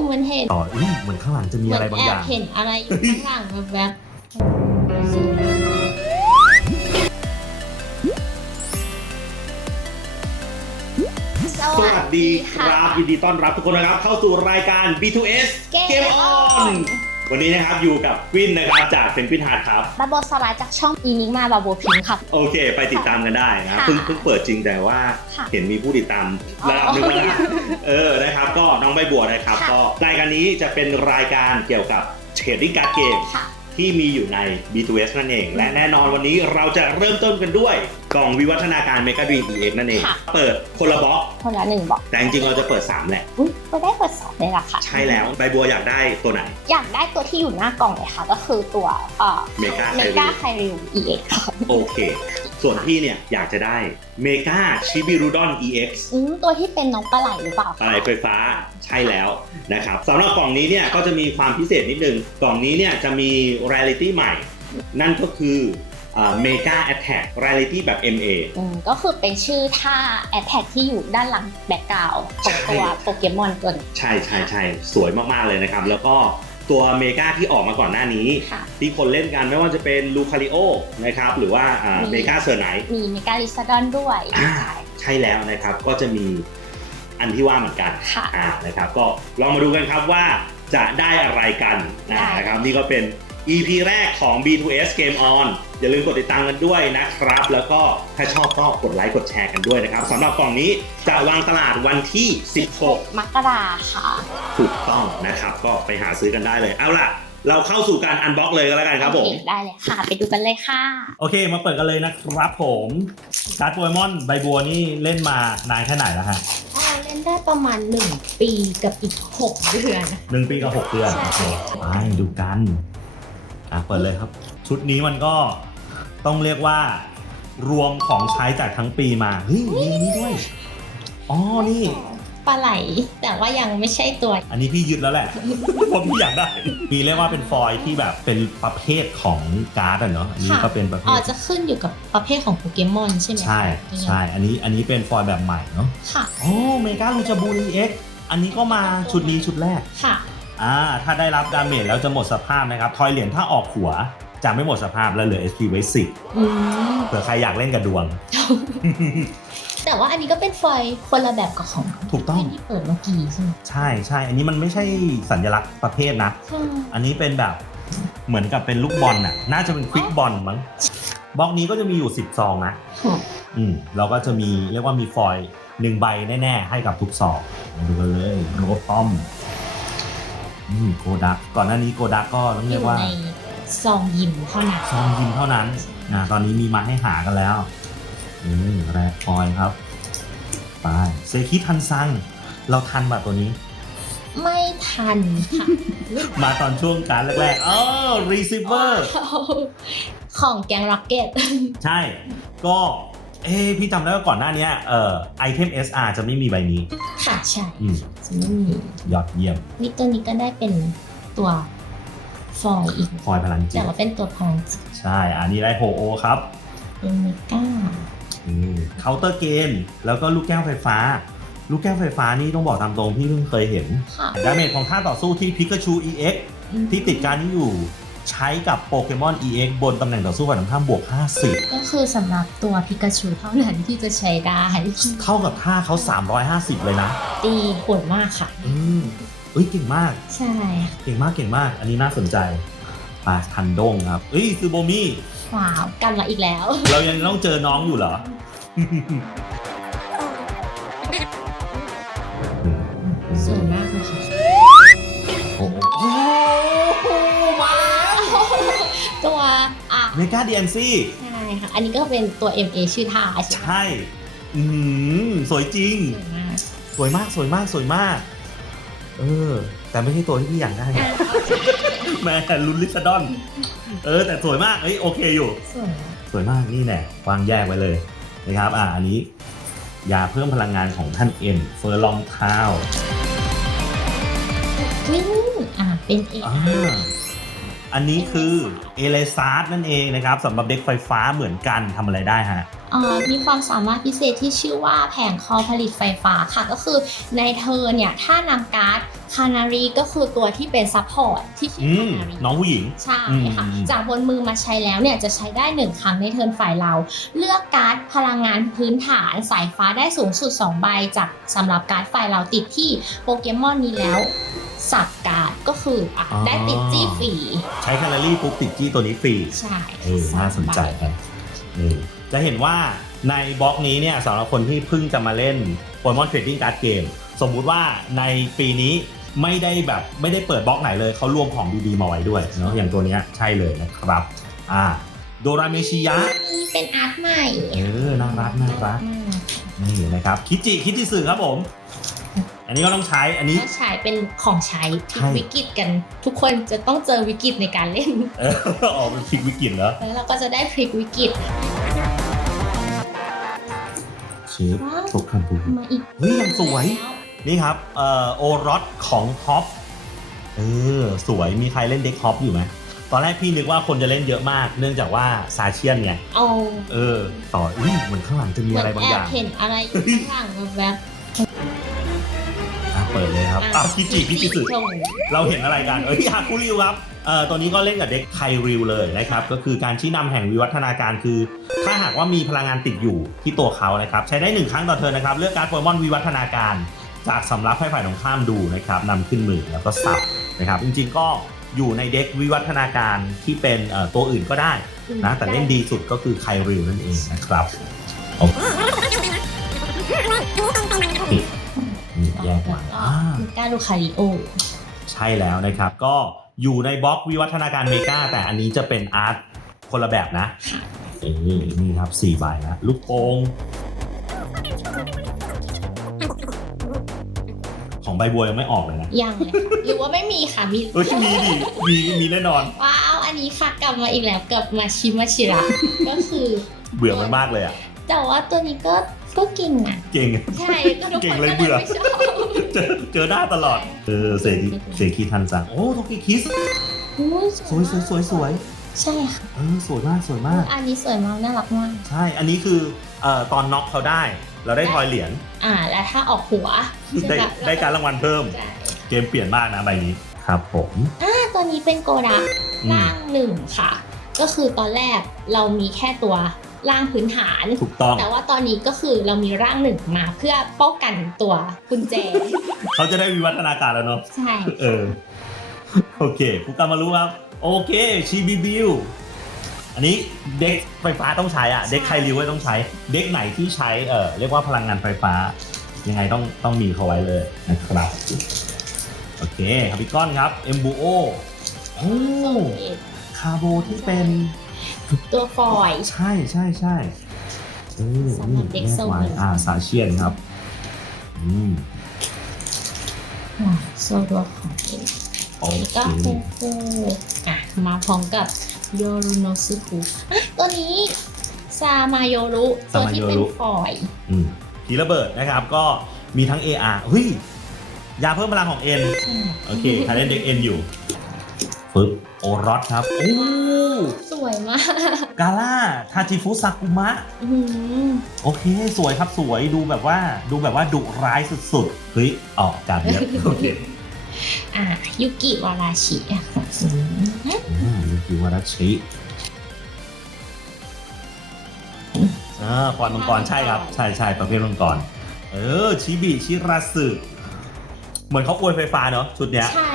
เหมือนเห็นต่ออุ้ยเหมือนข้างหลังจะมีเหมือะไรนบางแออบย่าง เห็นอะไรอยู่ข้างหลังแบบแบบๆสวัสดีครับยินดีต้อนรับทุกคนนะครับ เข้าสู่รายการ B2S Game On วันนี้นะครับอยู่กับกวินนะครับจากเพนกวินฮาร์ดครับ บับเบิลสไลด์จากช่องอีนิกมาบับเบิลพิงครับ โอเค ไปติดตามกันได้นะค่ะเพิ่งเพิ่งเปิดจริงแต่ว่าค่ะเห็นมีผู้ติดตามระดับหนึงแล้วนะเออนะครับ ก็น้องใบบัวนะครับ ค่ะ ก็รายการนี้จะเป็นรายการเกี่ยวกับเทรดดิ้งการ์ดเกม ค่ะ ที่มีอยู่ใน B2S นั่นเอง และแน่นอนวันนี้เราจะเริ่มต้นกันด้วย กล่องวิวัฒนาการ Mega Dream EX นั่นเอง ค่ะ เปิดคนละบล็อก คนละหนึ่งบอกแต่จริงๆเราจะเปิด 3 แหละ อุ้ยก็ได้ทดสอบเลยล่ะค่ะ ใช่แล้วใบบัวอยากได้ตัวไหน อยากได้ตัวที่อยู่หน้ากล่องเลยค่ะ ก็คือตัวเอ่อ Mega เม Kyrill กาไคริว EX ค่ะโอเค ส่วนพี่เนี่ยอยากจะได้ Mega Chibiruddon EX อืมตัวที่เป็นน้องปลาไหลหรือเปล่าอะไรไฟฟ้าใช่แล้วนะครับสำหรับกล่องนี้เนี่ยก็จะมีความพิเศษนิดนึง กล่องนี้เนี่ยจะมี Reality ใหม่ นั่นก็คือ เมกาแอ t แทก Reality แบบ MA อืมก็คือเป็นชื่อท่าแอ t แทกที่อยู่ด้านหลังแบ็กกราวของตัวโปเกมอนตัวนี้ ใช่ใช่ใช่สวยมากๆเลยนะครับ แล้วก็ตัวเมกาที่ออกมาก่อนหน้านี้ ค่ะ ที่คนเล่นกันไม่ว่าจะเป็นลูคาริโอนะครับหรือว่ามีเมกาเซอร์ไน มีเมกาลิซาดอนด้วยอ่า ใช่ใช่แล้วนะครับก็จะมีอันที่ว่าเหมือนกัน ค่ะ อ่านะครับก็ลองมาดูกันครับว่าจะได้อะไรกันนะได้ นะครับนี่ก็เป็น EP แรกของ B2S Game On อย่าลืมกดติดตามกันด้วยนะครับ แล้วก็ถ้าชอบก็กดไลค์กดแชร์กันด้วยนะครับสำหรับกล่องนี้จะวางตลาดวันที่ 16 มกราค่ะ ถูกต้องนะครับ ก็ไปหาซื้อกันได้เลยเอาล่ะ เราเข้าสู่การอันบ็อกเลยก็แล้วกันครับผมโอเได้เลยค่ะ ไปดูกันเลยค่ะ โอเค มาเปิดกันเลยนะครับผมการ์ดโปเกมอนใบบัวนี่เล่นมานานแค่ไหนแล้วฮะอ่าเล่นได้ประมาณ 1 ปีกับอีก 6 เดือน หนึ่งปีกับหกเดือนใช่โอเคไปดูกันอะเปิดเลยครับ ชุดนี้มันก็ ต้องเรียกว่ารวมของใช้จากทั้งปีมาเฮ้ยมีนี่ด้วยอ๋อนี่ ปลาไหล แต่ว่ายังไม่ใช่ตัว อันนี้พี่ยึดแล้วแหละ ผมพี่อยากได้ มีเรียกว่าเป็นฟอยล์ที่แบบเป็นประเภทของการ์ดอะเนาะอันนี้ค่ะ ก็เป็นประเภอ๋อทจะขึ้นอยู่กับประเภทของโปเกมอนใช่ไหมใช่ใช่อันนี้อันนี้เป็นฟอยล์แบบใหม่เนาะค่ะโอ้เมกาลูจาบูรีเอ็กอันนี้ก็มาชุดนี้ชุดแรกค่ะ อ่าถ้าได้รับดาเมจแล้วจะหมดสภาพนะครับ ทอยเหรียญถ้าออกหัว จะไม่หมดสภาพแล้วเหลือ SP ไว้อืม10เผื่อใครอยากเล่นกับดวง แต่ว่าอันนี้ก็เป็นฟอยล์คนละแบบกับของถูกต้อง ที่เปิดเมื่อกี้ใช่ไหมใช่ใช่ อันนี้มันไม่ใช่สัญลักษณ์ประเภทนะ ใช่อันนี้เป็นแบบเหมือนกับเป็นลูกบอลน่ะ น่าจะเป็นควิกบอลมั้งบล็อกนี้ก็จะมีอยู่ 10 ซองนะค่ะอืมเราก็จะมีเรียกว่ามีฟอยล์หนึ่งใบแน่ๆ ให้กับทุกซองมาดูกันเลยโรปอมนี่โกดัก ก่อนหน้านี้โกดักก็ต้องอเรียกยู่ว่า ใน ซองยิมเท่านั้นซองยิมเท่านั้นนะตอนนี้มีมาให้หากันแล้วนี่แรดฟอยล์ครับไปเซคิทันซัง เราทันแบบตัวนี้ ไม่ทันค่ะ มาตอนช่วงการแรกๆอ๋อรีซิเวอร์ของแกงร็อกเก็ตใช่ ก็เอ้พี่จำได้ว่าก่อนหน้าเนี้ยเอ่อไอเทม SR จะไม่มีใบนี้ ค่ะ ใช่อืมจะไม่มียอดเยี่ยม นี่ตัวนี้ก็ได้เป็นตัว ฟอยล์อีก ฟอยล์พลังจิแต่ตว่าเป็นตัวพลังจิตใช่ อันนี้ได้โฮโอครับเป็นเมกาเคาน์เตอร์เกม แล้วก็ลูกแก้วไฟฟ้า ลูกแก้วไฟฟ้านี่ต้องบอกตามตรงพี่เพิ่งเคยเห็น ค่ะดาเมจของท่าต่อสู้ที่พิกาชู EX ที่ติดการนี้อยู่ใช้กับโปเกมอน EX บนตำแหน่งต่อสู้ฝ่ายตรงข้ามบวก ก็คือสำหรับตัวพิกาชูเท่านั้นที่จะใช้ได้50 เท่ากับท่าเขา 350 เลยนะ ตีโหดมากค่ะ อืม เอ้ยเก่งมาก ใช่เก่งมากเก่งมาก อันนี้น่าสนใจปาทันดงครับเอ้ยซูโบมี่ว้าวกันมาอีกแล้ว เรายังต้องเจอน้องอยู่เหรอ สวยมากเลยค่ะโอ้โหมาแล้วตัวอะเมกาดีเอ็นซีใช่ค่ะ อันนี้ก็เป็นตัว MA ชื่อท่าใช่ไหมใช่ อืมสวยจริง สวยมาก สวยมากสวยมากสวยมาก เออ แต่ไม่ใช่ตัวที่พี่อยากได้อะแม่ลุนลิซาดอน เออ แต่สวยมากเอ้ยโอเคอยู่ สวยสวยมากนี่แน่วางแยกไว้เลยนะครับ อ่าอันนี้ ยาเพิ่มพลังงานของท่านเอ็นเฟอร์ลองเท้านี่อะเป็นเอกอ่าอันนี้คือเอเลซาร์นั่นเองนะครับสำหรับเด็กไฟฟ้าเหมือนกันทำอะไรได้ฮะอ่า มีความสามารถพิเศษที่ชื่อว่าแผงคอผลิตไฟฟ้าค่ะ ก็คือในเธอเนี่ยถ้านำการ์ดคานารีก็คือตัวที่เป็นซัพพอร์ตที่ชื่อือมคานารีน้องผู้หญิง ใช่อืมค่ะอืมจากบนมือมาใช้แล้วเนี่ยจะใช้ได้หนึ่งครั้งในเทิร์นฝ่ายเรา เลือกการ์ดพลังงานพื้นฐานสายฟ้าได้สูงสุด 2 ใบ จากสำหรับการ์ดฝ่ายเราติดที่โปเกมอนนี้แล้วสับการ์ดก็คืออะได้ติดจี้ฟรี ใช้แคลอรี่ปุ๊บติดจี้ตัวนี้ฟรี ใช่เออน่าสนใจครับนี่ จะเห็นว่าในบล็อกนี้เนี่ยสำหรับคนที่เพิ่งจะมาเล่น Pokemon Trading Card Game สมมุติว่าในปีนี้ไม่ได้แบบไม่ได้เปิดบล็อกไหนเลยเขารวมของดีๆมาไว้ด้วยเนาะอย่างตัวเนี้ยใช่เลยนะครับอ่าโดราเมชิยะนี่เป็นอาร์ตใหม่เออน่ารักน่ารักมากนี่นะครับคิจิคิจิสึครับผม อันนี้ก็ต้องใช้อันนี้ถ้าใช้เป็นของใช้พลิใช่กวิกฤตกัน ทุกคนจะต้องเจอวิกฤตในการเล่นเออออกเป็นพลิกวิกฤตเหรอแล้วเราก็จะได้พลิกวิกฤต เชฟทุกคันดูมาอีกเฮ้ยยังสวย นี่ครับเอ่อโอรสของฮอปเออสวยมีใครเล่นเด็กฮอปอยู่ไหมตอนแรกพี่นึกว่าคนจะเล่นเยอะมาก เนื่องจากว่าซาเชียนไงเอาเออ ต่ออุ้ยเหมือนข้างหลังจะมีเหมือะไรอนบางแออบย่าง เห็นอะไรอยู่ข้างหลังแบบอะ เปิดเลยครับๆอ้าวคิจิคิจิสึส่งเราเห็นอะไรกันเอ้ยฮาคุริวครับเอ่อตัวนี้ก็เล่นกับเด็กไคริวเลยนะครับ ก็คือการชี้นำแห่งวิวัฒนาการคือ ถ้าหากว่ามีพลังงานติดอยู่ที่ตัวเขานะครับ ใช้ได้หนึ่งครั้งต่อเทิร์นนะครับ เลือกการ์ดโปเกมอนวิวัฒนาการ จากสำรับให้ฝ่ายตรงข้ามดูนะครับนำขึ้นมือแล้วก็สับนะครับ จริงๆก็อยู่ในเด็กวิวัฒนาการที่เป็นเอ่อตัวอื่นก็ได้นะแต่เล่นดีสุดก็คือไคริวนั่นเองนะครับ โอเคนี่แยกมาอ่ามีการดูคาริโอ ใช่แล้วนะครับ ก็อยู่ในบล็อกวิวัฒนาการเมกาแต่อันนี้จะเป็นอาร์ตคนละแบบนะเอ้ยนี่ครับ4ใบนะลูกโป่งของใบบัวยังไม่ออกเลยนะ ยังเลยค่ะหรือว่าไม่มีค่ะมีเออมีดิมีมีแน่นอน ว้าวอันนี้ค่ะกลับมาอีกแล้วกับมาชิมาชิระก็คือ เบื่อมันมากเลยอะแต่ว่าตัวนี้ก็ ก็เก่งอะ เก่ง ใช่ก็ทุกเก่คงนเลยก็เบื่อ ไม่ชอบเจอเจอหน้าตลอด เออเสกีเสกีทันจังโอ้โทกิคิสอุ๊ยสวยสวยสวยสวยใช่ค่ะเออสวยมากสวยมาก อันนี้สวยมากน่ารักมาก ใช่ อันนี้คือเอ่อตอนน็อกเขาได้ เราได้ทอยเหรียญ อ่า แล้วถ้าออกหัวได้ใช่ปะได้การรางวัลเพิ่มใช่เกมเปลี่ยนมากนะใบนี้ครับผม อ่าตัวนี้เป็นโกดักอืม ร่างหนึ่งค่ะ ก็คือตอนแรกเรามีแค่ตัว ร่างพื้นฐาน ถูกต้อง แต่ว่าตอนนี้ก็คือเรามีร่างหนึ่งมาเพื่อป้องกันตัวกุญแจ เขาจะได้วิวัฒนาการแล้วเนาะใช่ เออโอเคฟุกามารู้ครับ โอเคชีบีบิวอันนี้เด็กไฟฟ้าต้องใช้อะ เด็กไคลิวก็ต้องใช้ เด็กไหนที่ใช้เออเรียกว่าพลังงานไฟฟ้า ยังไงต้องต้องมีเขาไว้เลยนะครับ โอเคฮาบิกอนครับเอมบูโอโอ้คาโบที่เป็น ตัวฟอยล์ใช่ใช่ใช่เออสำหรับเด็กแยโซนไว้อ่าสาเชียนครับอืมอ่าโซตัวของเองโอนี่เคก็ฟูฟูอะมาพร้อมกับโยรุโนซึคุอะตัวนี้ซามาโยรุตัวที่เป็นฟอยล์อืมทีระเบิดนะครับ ก็มีทั้ง AR เฮ้ย ยาเพิ่มพลังของ N ใช่โอเคใครเล่นเด็ก N อยู่ปึ๊บโอรสครับ โอ้ส วยมาก กาล่าทาจิฟุซากุมะ อื้อหือโอเค สวยครับสวยดูแบบว่าดูแบบว่าดุร้ายสุดๆ เฮ้ย ออกการเนี้ยโอเคอะยุกิวาราชิอะอืมอืมยูกิวาราชิอ่าฟอนมังกรใช่ครับ ใช่ใช่ประเภทมังกร เออ ชิบิ ชิราสึเหมือนเขาอวยไฟฟ้าเนาะชุดเนี้ย ใช่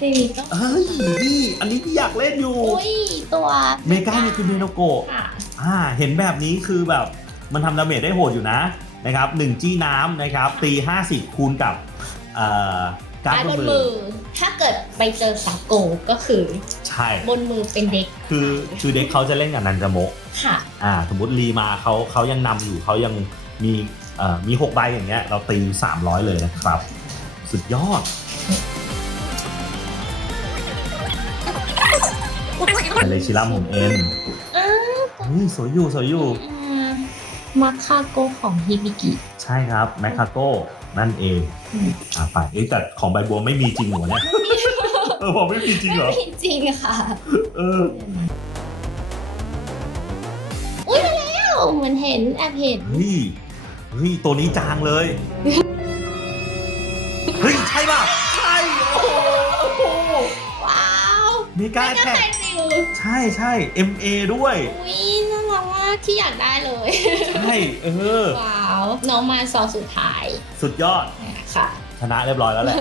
ในนี้ก็เฮ้ยนี่อันนี้ที่อยากเล่นอยู่ อุ้ยตัวเมกานี่คือเมโนโกะค่ะอ่าเห็นแบบนี้คือแบบมันทำดาเมจได้โหดอยู่นะนะครับหนึ่งจี้น้ำนะครับตี 50 คูณกับเอ่อการการบบนนมืมืออถ้าเกิดไปเจอสาโกก็คือ ใช่ บนมือเป็นเด็กคือคือเด็กเขาจะเล่นกับนันจาโมะค่ะ อ่าสมมติรีมาเขาเขายังนำอยู่เขายังมีเอ่อมี 6 ใบอย่างเงี้ยเราตี 300 เลยนะครับ สุดยอด เป็นเลยชิลัมของเอ็นอ้าวเฮ้ยสวยอยู่สวยอยู่อ่ามาคาโกของฮิบิกิ ใช่ครับแมคคาโก้นั่นเองอืมอ่าไปเอ้ยแต่ของใบบัวไม่มีจริงเหรอเนี่ยเออผมไม่มีจริงเหรอไม่จริงค่ะ เอออุ้ยมาแล้วเหมันเห็นแอบเห็นเฮ้ยเฮ้ยตัวนี้จางเลย เฮ้ย ใช่ป่ะ มกาไม่ก็แท็กใครริวใช่ใช่ MA ด้วย อุ้ยน่ารักมากที่อยากได้เลย ใช่ เออ ว้าว น้องมาซองสุดท้าย สุดยอด ค่ะ ชนะเรียบร้อยแล้วแหละ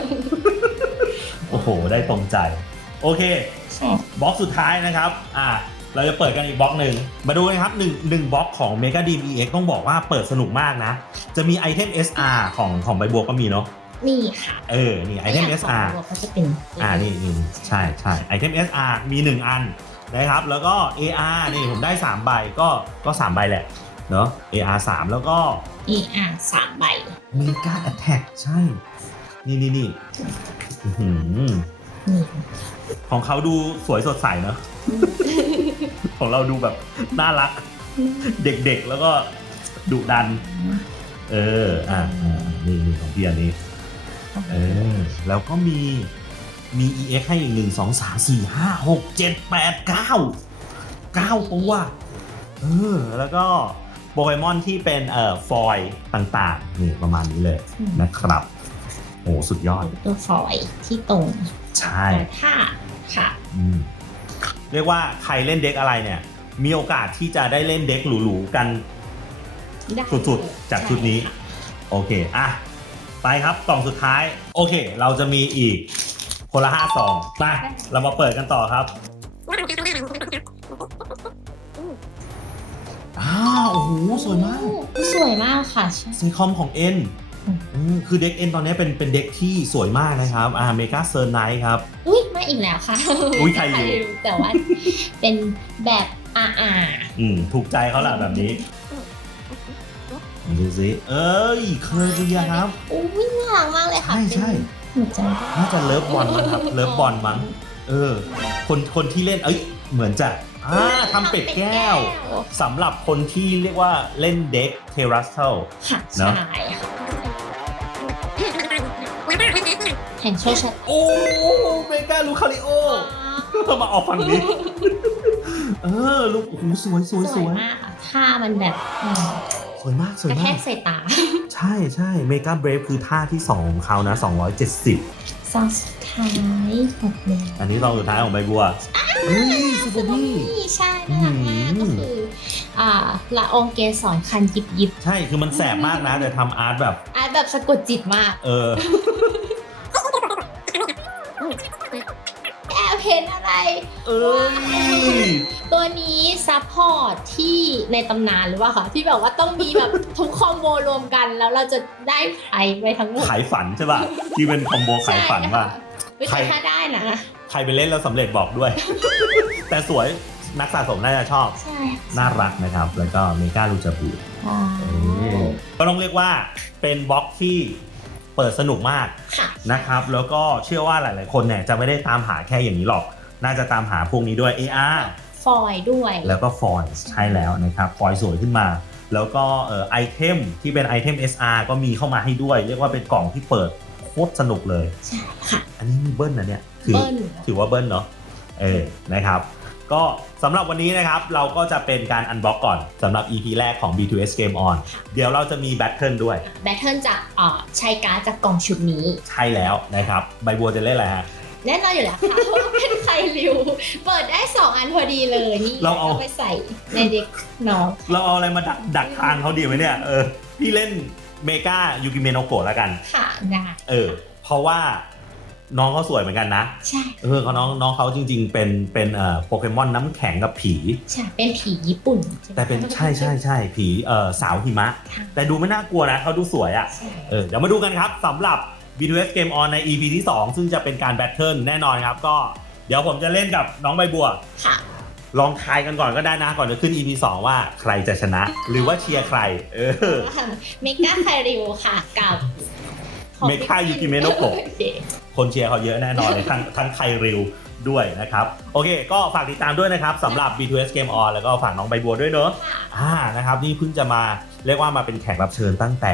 โอ้โห ได้ตรงใจ โอเค บล็อกสุดท้ายนะครับ อ่าเราจะเปิดกันอีกบล็อกหนึ่ง มาดูนะครับหนึ่งหนึ่งบล็อกของ Mega Dream EX ต้องบอกว่าเปิดสนุกมากนะ จะมีไอเทม SR ของของใบบัวก็มีเนาะ นี่ค่ะ เออ นี่ไอเทม SR ก็จะเป็นอ่า นี่นี่ใช่ใช่ไอเทม SR มี 1 อันนะครับ แล้วก็ AR นี่ผมได้ 3 ใบ ก็ ก็ 3 ใบแหละ เนาะ AR 3 แล้วก็อีอะสามใบ Mega Attack ใช่ นี่นี่นี่อื้อหือนี่ของเขาดูสวยสดใสเนาะ ของเราดูแบบ น่ารัก เด็กๆ แล้วก็ดุดัน เออ อ่าอ่านี่นี่ของพี่อันนี้ เออแล้วก็มีมี EX ให้อีกหนึ่งสองสามสี่ห้าหกเจ็ดแปดเก้าเก้าตัวเออแล้วก็โปเกมอนที่เป็นเอ่อฟอยล์ต่างๆนี่ประมาณนี้เลยนะครับโอ้สุดยอดตัวฟอยล์ที่ตรง ใช่แต่ถ้าค่ะอืมเรียกว่าใครเล่นเด็กอะไรเนี่ย มีโอกาสที่จะได้เล่นเด็กหรูๆกันได้สุดๆจากชุดนี้ใช่ค่ะโอเค อะ ไปครับกล่องสุดท้าย โอเค เราจะมีอีกคนละห้าซองมาเรามาเปิดกันต่อครับอ้าวโอ้โหสวยมากโอ้สวยมากค่ะใช่ซีคอมของเอ็นอืมอืมคือเด็กเอ็นตอนนี้เป็นเป็นเด็กที่สวยมากนะครับอ่าเมกาเซอร์ไนท์ครับ อุ้ยมาอีกแล้วค่ะ อุ๊ยใครอยู่แต่ว่าเป็นแบบอาอาอืมถูกใจเขาแหละแบบนี้ ดูสิเอ้ย เคยดูยังครับอุ้ยน่ารักมากเลยค่ะใช่ใช่เป็นหัวใจด้วยน่าจะเลิฟบอลมั้งครับ เลิฟบอลมั้ง เออ คนคนที่เล่น เอ้ย เหมือนจะอ่าทำเป็ดแก้วสำหรับคนที่เรียกว่าเล่นเด็กเทรัสเทลค่ะเนอะใช่ค่ะแห่งโชคชะตาโอ้เมกาลูคาริโอมาออกฝั่งนี้ เออ ลูกโอ้โหสวยสวยสสวยวยมากค่ะท่ามันแบบอืม สวยมากสกวยระแทมากกใส่ตา ใช่ใช่เมกาเบรฟคือท่าที่ 2 ของเขานะ 270 ซองสุดท้ายหกเลยอันนี้ตอนสุดท้ายของใบบัวเฮ้ยซูเปอร์บี้ นี่ใช่น่ารักมากอืก็มคืออ่าละอองเกสรคันยิบยิบใช่คือมันแสบมากนะแต่ทำอาร์ตแบบ อาร์ตแบบสะกดจิตมาก เออ เห็นอะไรเอ้ย ตัวนี้ซัพพอร์ตที่ในตำนานหรือว่าคะที่แบบว่าต้องมีแบบทุกคอมโบรวมกันแล้วเราจะได้ไพรไปทั้งหมดขายฝันใช่ป่ะ ที่เป็นคอมโบขายฝันว่าไม่ใครใช่ถ้าได้นะใครไปเล่นแล้วสำเร็จบอกด้วย แต่สวยนักสะสมน่าจะชอบใช่น่ารักนะครับ แล้วก็เมกาลูจาบูค่ะก็ต้องเรียกว่าเป็นบล็อกที่เปิดสนุกมากค่ะนะครับ แล้วก็เชื่อว่าหลาย ๆ คนเนี่ยจะไม่ได้ตามหาแค่อย่างนี้หรอก น่าจะตามหาพวกนี้ด้วย AR ฟอยล์ด้วย แล้วก็ฟอยล์ใช่แล้วนะครับฟอยล์สวยขึ้นมา แล้วก็เอ่อไอเทมที่เป็นไอเทม SR ก็มีเข้ามาให้ด้วย เรียกว่าเป็นกล่องที่เปิดโคตรสนุกเลยใช่ค่ะอันนี้มีเบิ้ลนะเนี่ยถือเบิ้ลถือว่าเบิ้ลเนาะเออนะครับก็สำหรับวันนี้นะครับ เราก็จะเป็นการอันบล็อกก่อนสำหรับ EP แรกของ B2S Game On เดี๋ยวเราจะมีแบทเทิลด้วยแบทเทิลจากเอ่อใช้การ์ดจากกล่องชุดนี้ ใช่แล้วนะครับ ใบบัวจะเล่นอะไรฮะ แน่นอนอยู่แล้วค่ะเพราะว่าเป็นไคริว เปิดได้ 2 อันพอดีเลยนี่เราเอา ไปใส่ในเด็กน้อง เราเอาอะไรมาดักดักทางเขาดีไหมเนี่ยเออพี่เล่นเมกายูกิเมโนโกะแล้วกัน ค่ะได้เออ เพราะว่าน้องเขาสวยเหมือนกันนะใช่เออเขาน้องน้องเขาจริง ๆ เป็นเป็นเอ่อโปเกมอนน้ำแข็งกับผี ใช่เป็นผีญี่ปุ่นใช่ไหม แต่เป็นใช่ใช่ใช่ผีเอ่อสาวหิมะ ค่ะ แต่ดูไม่น่ากลัวนะเขาดูสวยอะ่ะ ใช่ เออเดี๋ยวมาดูกันครับสำหรับ B2S Game On ใน EP ที่ 2 ซึ่งจะเป็นการแบทเทิลแน่นอนครับ ก็เดี๋ยวผมจะเล่นกับน้องใบบัว ค่ะ ลองทายกันก่อนก็ได้นะ ก่อนจะขึ้น EP 2 ว่าใครจะชนะ หรือว่าเชียร์ใคร เออเมกาไคริวค่ะกับของเมกายูกิเมโนโกะโอเคคนเชียร์เขาเยอะแน่นอนเลยทั้งทั้งไคริวด้วยนะครับ โอเค ก็ฝากติดตามด้วยนะครับสำหรับ B2S Game On แล้วก็ฝากน้องใบบัวด้วยเนอะค่ะอ่านะครับ นี่เพิ่งจะมาเรียกว่ามาเป็นแขกรับเชิญตั้งแต่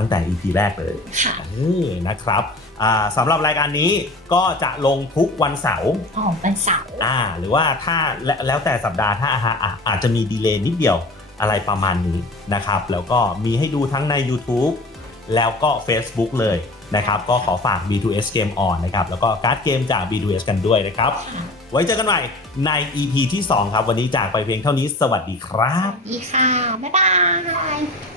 ตั้งแต่ EP แรกเลยค่ะเออนะครับอ่าสำหรับรายการนี้ก็จะลงทุกวันเสาร์อ๋อเป็นเสาร์อ่า หรือว่าถ้าและแล้วแต่สัปดาห์ถ้าอาอะอาจจะมีดีเลย์นิดเดียวอะไรประมาณนี้นะครับ แล้วก็มีให้ดูทั้งใน YouTube แล้วก็ Facebook เลยนะครับ ก็ขอฝาก B2S Game On นะครับ แล้วก็การ์ดเกมจาก B2S กันด้วยนะครับ ไว้เจอกันใหม่ใน EP ที่ 2 ครับ วันนี้จากไปเพียงเท่านี้ สวัสดีครับดีค่ะ บ๊ายบาย